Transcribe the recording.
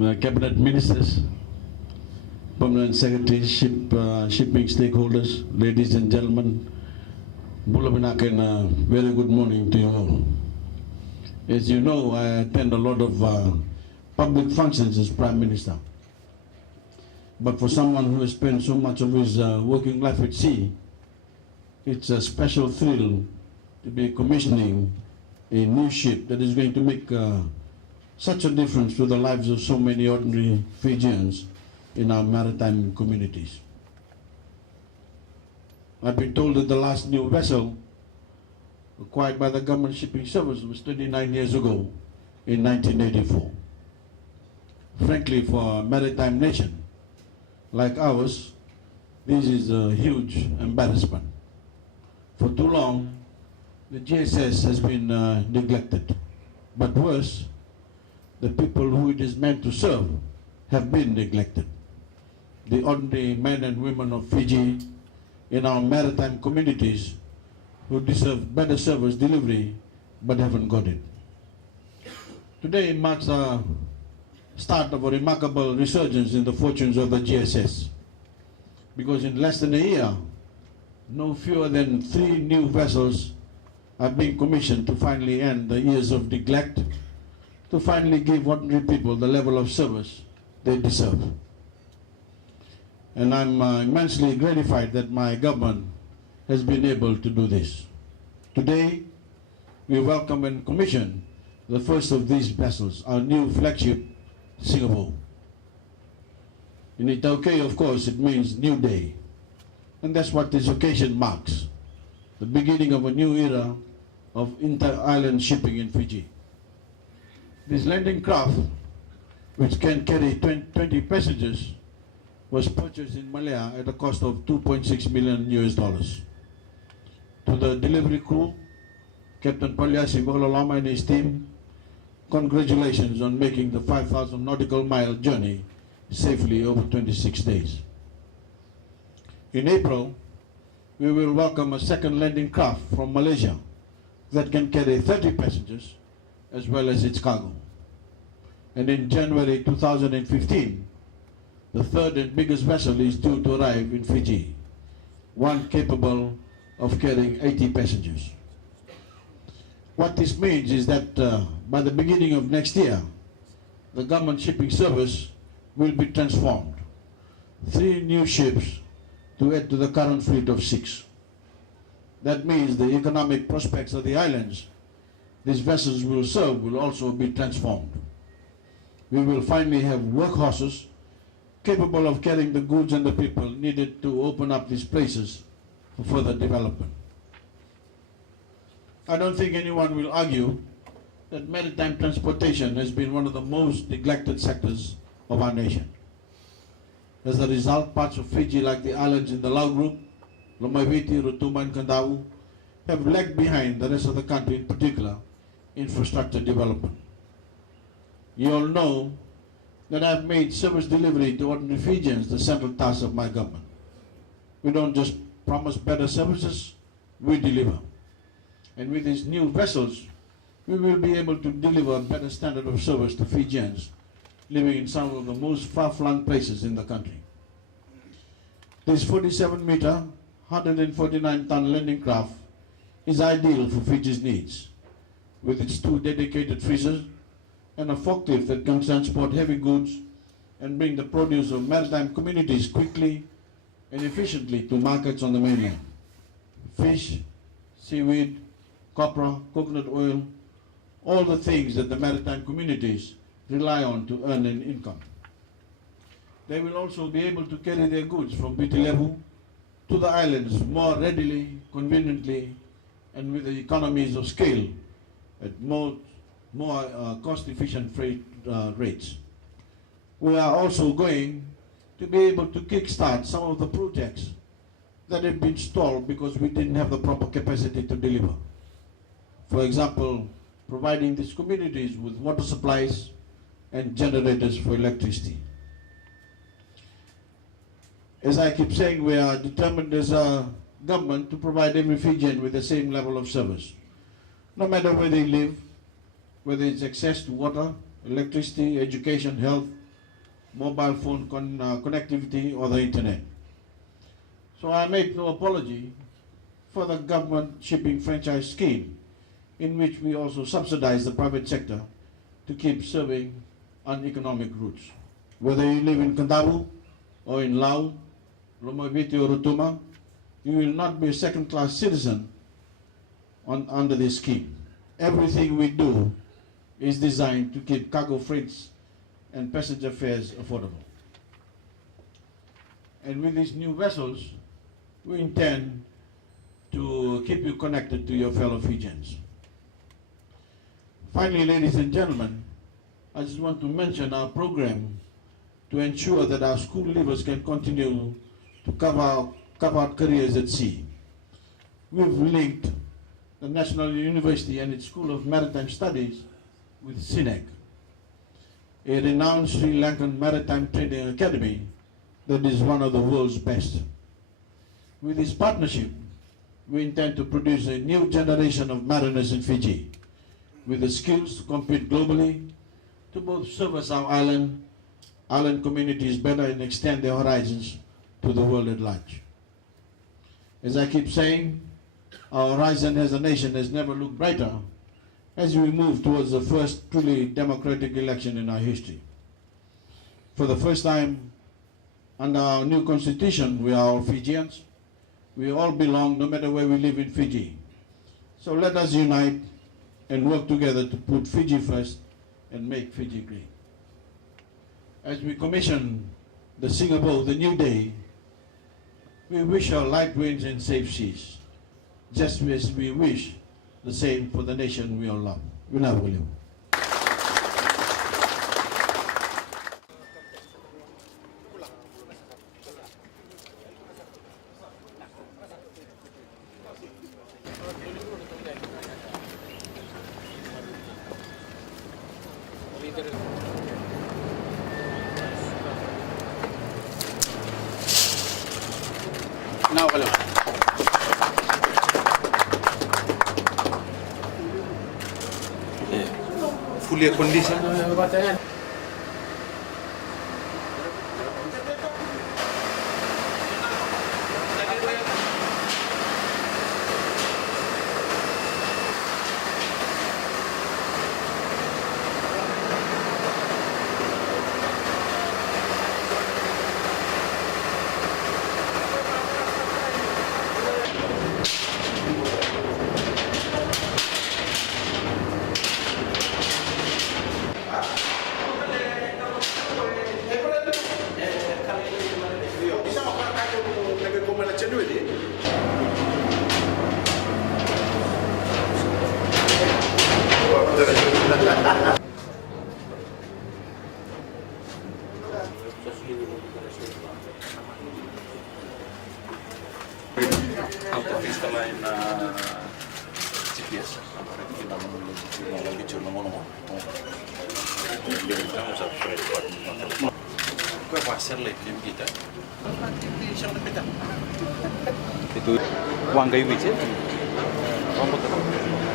cabinet ministers, permanent secretaries, shipping stakeholders, ladies and gentlemen, Bulabinakin, very good morning to you all. As you know, I attend a lot of public functions as Prime Minister. But for someone who has spent so much of his working life at sea, it's a special thrill to be commissioning a new ship that is going to make such a difference to the lives of so many ordinary Fijians in our maritime communities. I've been told that the last new vessel acquired by the government shipping service was 29 years ago in 1984. Frankly, for a maritime nation like ours, this is a huge embarrassment. For too long, the GSS has been neglected. But worse, the people who it is meant to serve have been neglected. The ordinary men and women of Fiji in our maritime communities who deserve better service delivery but haven't got it. Today marks the start of a remarkable resurgence in the fortunes of the GSS, because in less than a year, no fewer than 3 new vessels are being commissioned to finally end the years of neglect, to finally give ordinary people the level of service they deserve. And I'm immensely gratified that my government has been able to do this. Today, we welcome and commission the first of these vessels, our new flagship, Sigavou. In Itaukei, of course, it means new day. And that's what this occasion marks, the beginning of a new era of inter-island shipping in Fiji. This landing craft, which can carry 20 passengers, was purchased in Malaya at a cost of $2.6 million US. To the delivery crew, Captain Palyasi Bolalama and his team, congratulations on making the 5,000 nautical mile journey safely over 26 days. In April, we will welcome a second landing craft from Malaysia that can carry 30 passengers as well as its cargo. And in January 2015, the third and biggest vessel is due to arrive in Fiji, one capable of carrying 80 passengers. What this means is that by the beginning of next year, the government shipping service will be transformed. 3 new ships to add to the current fleet of 6. That means the economic prospects of the islands these vessels will serve will also be transformed. We will finally have workhorses capable of carrying the goods and the people needed to open up these places for further development. I don't think anyone will argue that maritime transportation has been one of the most neglected sectors of our nation. As a result, parts of Fiji, like the islands in the Lau Group, Lomaiviti, Rotuma and Kandau, have lagged behind the rest of the country, in particular, infrastructure development. You all know that I've made service delivery to ordinary Fijians the central task of my government. We don't just promise better services, we deliver. And with these new vessels, we will be able to deliver a better standard of service to Fijians living in some of the most far-flung places in the country. This 47-meter, 149-ton landing craft is ideal for Fiji's needs, with its 2 dedicated freezers and a forklift that can transport heavy goods and bring the produce of maritime communities quickly and efficiently to markets on the mainland. Fish, seaweed, copra, coconut oil, all the things that the maritime communities rely on to earn an income. They will also be able to carry their goods from Pitilevu to the islands more readily, conveniently, and with the economies of scale at more cost-efficient freight rates. We are also going to be able to kickstart some of the projects that have been stalled because we didn't have the proper capacity to deliver. For example, providing these communities with water supplies and generators for electricity. As I keep saying, we are determined as a government to provide every Fijian with the same level of service, no matter where they live, whether it's access to water, electricity, education, health, mobile phone connectivity or the internet. So I make no apology for the government shipping franchise scheme, in which we also subsidize the private sector to keep serving on economic routes. Whether you live in Kandavu or in Lau, Lomaviti or Rutuma, you will not be a second-class citizen under this scheme. Everything we do is designed to keep cargo freights and passenger fares affordable. And with these new vessels, we intend to keep you connected to your fellow Fijians. Finally, ladies and gentlemen, I just want to mention our program to ensure that our school leavers can continue to carve out careers at sea. We've linked the National University and its School of Maritime Studies with SINEC, a renowned Sri Lankan maritime training academy that is one of the world's best. With this partnership, we intend to produce a new generation of mariners in Fiji with the skills to compete globally, to both service our island communities better and extend their horizons to the world at large. As I keep saying, our horizon as a nation has never looked brighter as we move towards the first truly democratic election in our history. For the first time under our new constitution, we are all Fijians. We all belong no matter where we live in Fiji. So let us unite and work together to put Fiji first and make Fiji great. As we commission the Sigavou, the new day, we wish our light winds and safe seas, just as we wish the same for the nation we all love. We love you. Now, hello. Fully conditioned. Autopista lain GPS. Kita mau lagi curang ngomong. Kita mau sampai kue pasir lagi kita. Siang lebih dah. Itu uang kayu biji. Kamu betul.